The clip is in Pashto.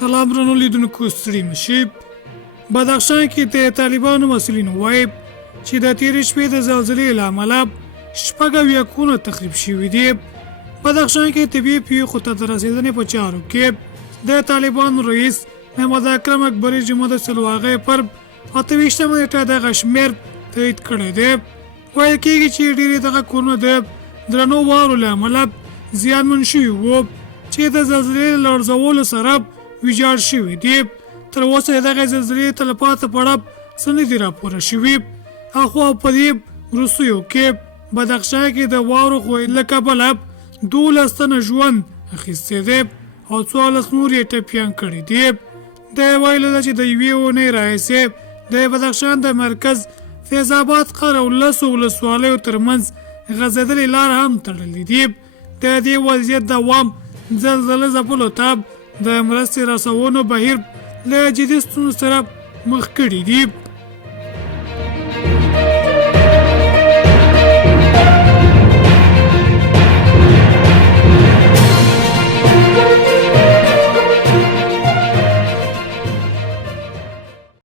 سلام درنو لیدونکو ستړي مشئ. بدخشان کې د طالبانو مسؤلینو وایي چې د تېرې شپې د زلزلې له امله شپږ اویا کورونه تخریب شوي دي. بدخشان کې طبیعي پیښو ته د رسېدنې په چارو کې د طالبانو رئیس محمد اکرم اکبري جمعه د څلورغې پر 28 نیټه دغه شمېر تایید کړی دی. ویل کېږي چې ډېرې دغه کورونه د درنو واورو له امله زیانمن شوي وو چې د زلزلې له لړزولو سره ویجاړ شوي دي. تر اوسه د دغې زلزلې تلپاته په اړه څه نه دي راپوره شوي. اخوا په دې وروستیو کې بدخشان کې د واورو ښویېدو له کبله 12 تنه ژوند اخیستی دی او 14 نور یې ټپیان کړي دي. دا یې ویلي ده چې د یوې اونۍ راهیسې د بدخشان د مرکز فیض آباد ښار او 10 ولسوالیو ترمنځ غځېدلې لاره هم تړلې دي. د دې وضعیت دوام زلزله ځپلو ته د مرستې رسونو بهیر له جدي ستونزو سره مخ کړي دي.